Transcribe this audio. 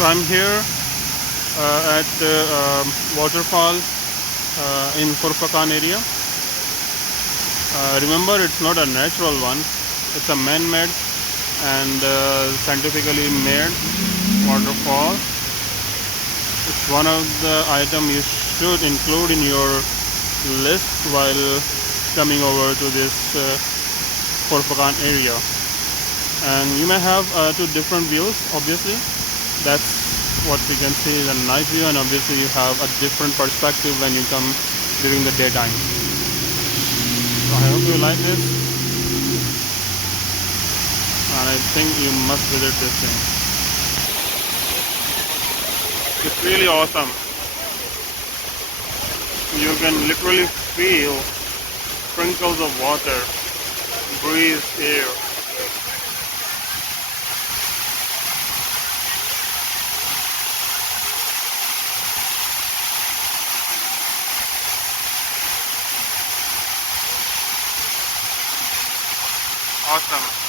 So I'm here at the waterfall in Khorfakkan area. Remember, it's not a natural one, it's a man-made and scientifically made waterfall. It's one of the items you should include in your list while coming over to this Khorfakkan area. And you may have two different views. Obviously, that's what we can see is a night view, and obviously you have a different perspective when you come during the daytime. So I hope you like this, and I think you must visit this thing. It's really awesome. You can literally feel sprinkles of water, breeze, air. Awesome.